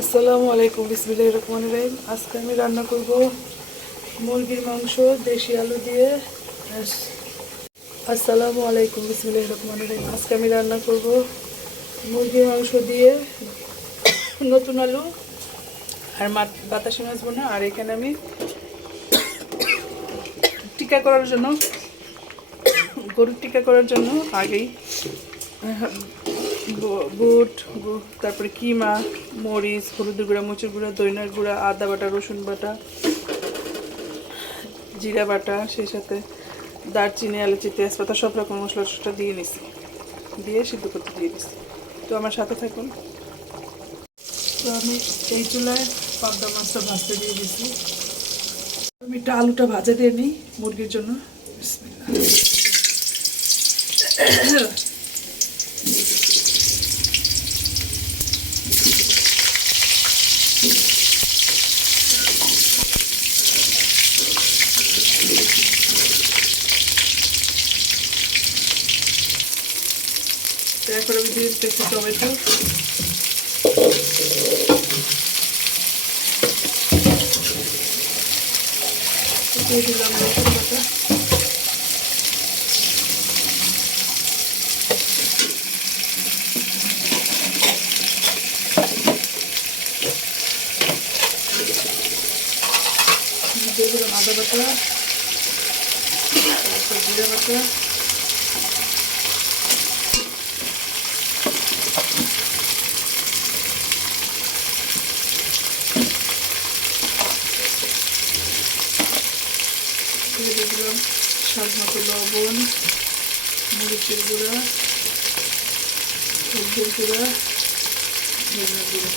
আসসালামু আলাইকুম, বিসমিল্লাহির রহমানির রহিম। আজকে আমি রান্না করব মুরগির মাংস দেশি আলু দিয়ে। আসসালামু আলাইকুম, বিসমিল্লাহির রহমানির রহিম। আজকে আমি রান্না করব মুরগির মাংস দিয়ে নতুন আলু আর বাতাসি মাছ বোনা। আর এখানে আমি টিক্কা করার জন্য, গরুর টিক্কা করার জন্য আগেই বুট, তারপরে কিমা, মরিচ, হলুদের গুঁড়া, মরিচের গুঁড়া, দইনার গুঁড়া, আদা বাটা, রসুন বাটা, জিরা বাটা, সেই সাথে দারচিনি, এলাচি, তেজপাতা, সব রকম মশলা টশলা দিয়ে নিছি, দিয়ে সিদ্ধ করতে দিয়ে দিছি। তো আমার সাথে থাকুন। তো আমি এই চুলায় পাবদা মাছটা ভাজতে দিয়ে দিছি। আমি একটু আলুটা ভাজা দিয়ে নিই মুরগির জন্য। তারপরে আমি দিয়ে দিচ্ছি টমেটো, দিয়ে দিলাম রসুন বাটা, দিয়ে দিলাম আদা বাটা, তারপর জিরা বাটা, দিয়ে দিলাম স্বাদ মতো লবণ, মরিচের গুঁড়া, হলুদের গুঁড়া, ধনিয়ার গুঁড়া।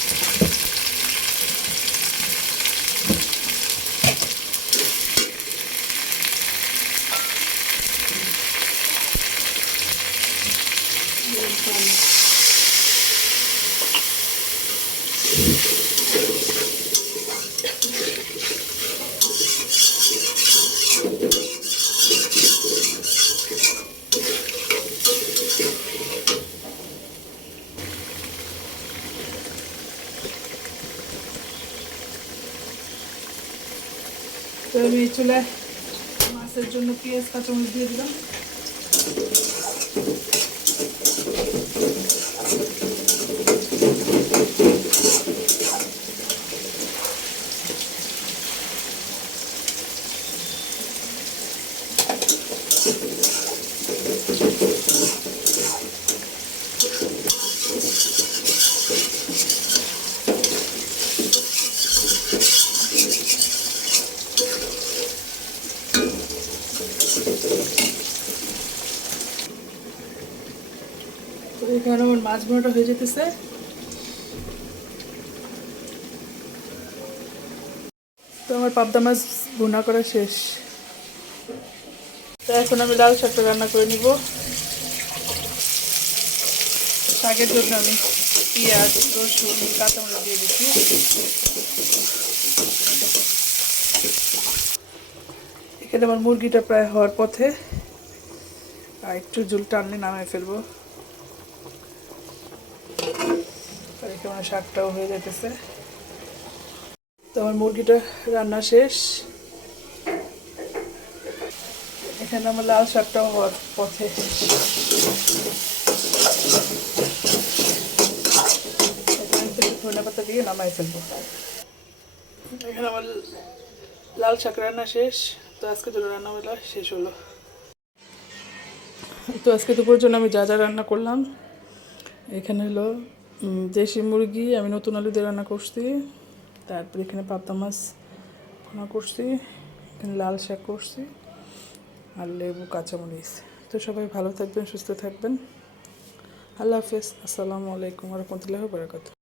তো আমি এই চুলায় মাছের জন্য পেঁয়াজ কাঁচামরিচ দিয়ে দিলাম। তো এখানে আমার মাছ ভুনাটা হয়ে যেতেছে। তো আমার পাবদা মাছ ভুনা করা শেষ। তো এখন আমি লাল শাকটা রান্না করে নিব। শাকের জন্য আমি পেঁয়াজ, রসুন, কাঁচামরিচ দিয়ে দিচ্ছি। এখানে আমার মুরগিটা প্রায় হওয়ার পথে, আর একটু ঝোল টানলে নামায় ফেলবো। আর এখানে আমার শাকটাও হয়ে যেতেছে। তো আমার মুরগিটা রান্না শেষ। এখানে আমার লাল শাকটাও হওয়ার পথে। ধনে পাতা দিয়ে নামাই ফেলবো। এখানে আমার লাল শাক রান্না শেষ। তো আজকে দুটো রান্নাবেলা শেষ হলো। তো আজকে দুপুরের জন্য আমি যা যা রান্না করলাম, এখানে হলো দেশি মুরগি আমি নতুন আলু দিয়ে রান্না করছি। তারপর এখানে পাবদা মাছ ভুনা করছি, এখানে লাল শাক করছি, আর লেবু, কাঁচামরিচ। তো সবাই ভালো থাকবেন, সুস্থ থাকবেন। আল্লাহ হাফেজ। আসসালামু আলাইকুম ওয়া রাহমাতুল্লাহি ওয়া বারাকাতুহু।